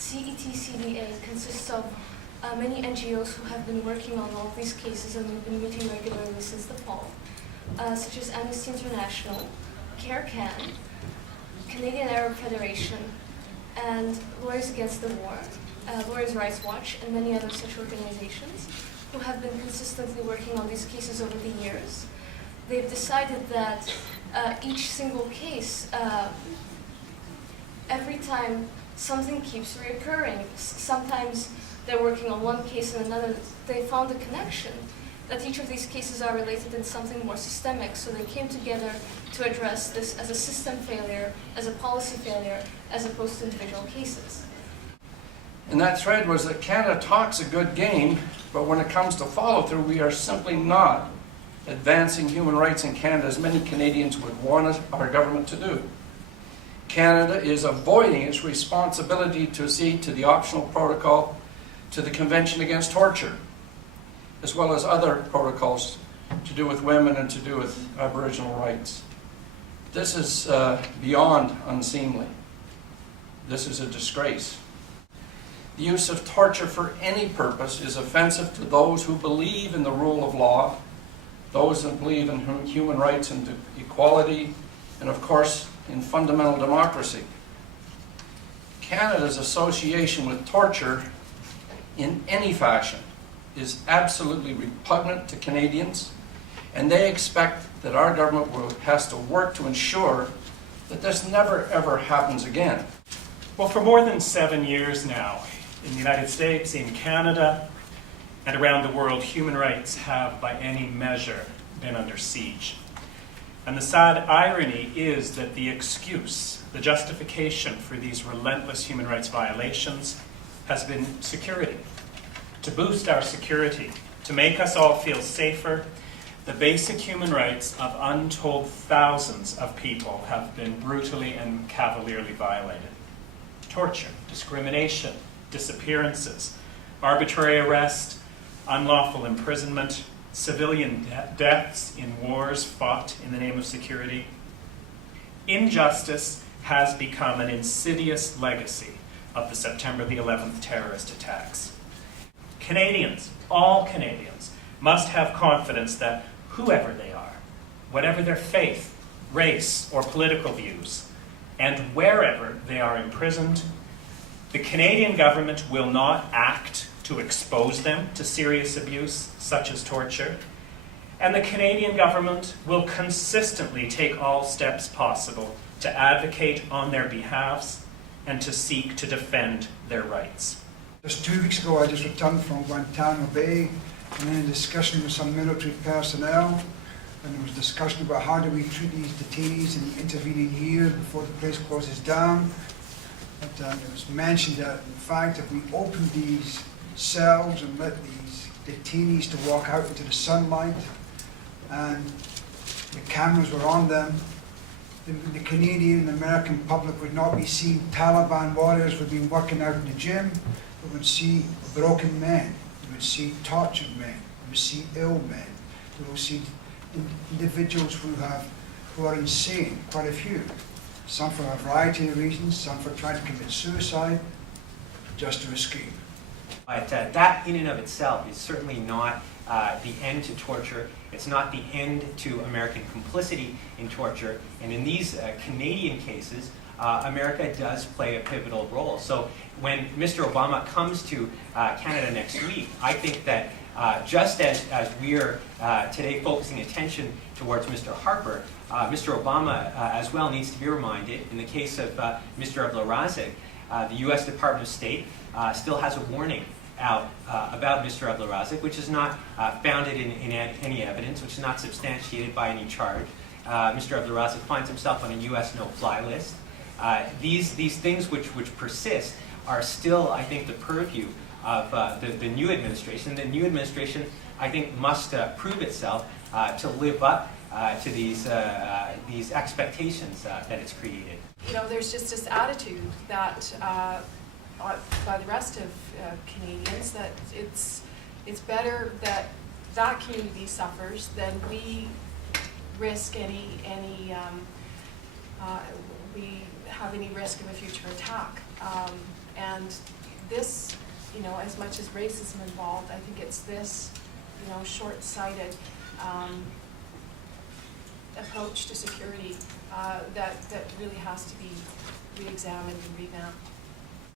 CETCDA consists of many NGOs who have been working on all of these cases and we've been meeting regularly since the fall, such as Amnesty International, CARE-CAN, Canadian Arab Federation, and Lawyers Against the War, Lawyers' Rights Watch, and many other such organizations who have been consistently working on these cases over the years. They've decided that each single case, every time something keeps reoccurring, sometimes they're working on one case and another, they found a connection that each of these cases are related in something more systemic, so they came together to address this as a system failure, as a policy failure, as opposed to individual cases. And that thread was that Canada talks a good game, but when it comes to follow-through, we are simply not advancing human rights in Canada as many Canadians would want our government to do. Canada is avoiding its responsibility to accede to the optional protocol to the Convention Against Torture, as well as other protocols to do with women and to do with Aboriginal rights. This is beyond unseemly. This is a disgrace. The use of torture for any purpose is offensive to those who believe in the rule of law, those that believe in human rights and equality, and of course, in fundamental democracy. Canada's association with torture in any fashion is absolutely repugnant to Canadians, and they expect that our government has to work to ensure that this never ever happens again. Well, for more than 7 years now, in the United States, in Canada, and around the world, human rights have, by any measure, been under siege. And the sad irony is that the excuse, the justification for these relentless human rights violations has been security. To boost our security, to make us all feel safer, the basic human rights of untold thousands of people have been brutally and cavalierly violated. Torture, discrimination, disappearances, arbitrary arrest, unlawful imprisonment, civilian deaths in wars fought in the name of security. Injustice has become an insidious legacy of the September the 11th terrorist attacks. Canadians, all Canadians, must have confidence that whoever they are, whatever their faith, race, or political views, and wherever they are imprisoned, the Canadian government will not act to expose them to serious abuse, such as torture, and the Canadian government will consistently take all steps possible to advocate on their behalves and to seek to defend their rights. Just 2 weeks ago, I just returned from Guantanamo Bay, and in a discussion with some military personnel, and there was discussion about how do we treat these detainees in the intervening year before the place closes down. But it was mentioned that, in fact, if we open these cells and let these detainees to walk out into the sunlight, and the cameras were on them, the Canadian and American public would not be seeing Taliban warriors who've been working out in the gym. We would see broken men. We would see tortured men. We would see ill men. We would see individuals who are insane, quite a few. Some for a variety of reasons, some for trying to commit suicide, just to escape. But that in and of itself is certainly not the end to torture. It's not the end to American complicity in torture. And in these Canadian cases, America does play a pivotal role. So when Mr. Obama comes to Canada next week, I think that just as we are today focusing attention towards Mr. Harper, Mr. Obama as well needs to be reminded, in the case of Mr. Abdulrazak, the U.S. Department of State still has a warning out about Mr. Abdulrazak, which is not founded in any evidence, which is not substantiated by any charge. Mr. Abdulrazak finds himself on a U.S. no-fly list. These things which persist are still, I think, the purview of the new administration. The new administration, I think, must prove itself to live up to these expectations that it's created. You know, there's just this attitude that by the rest of Canadians that it's better that that community suffers than we risk we have any risk of a future attack. And this, you know, as much as racism involved, I think it's this, you know, short-sighted approach to security that really has to be re-examined and revamped.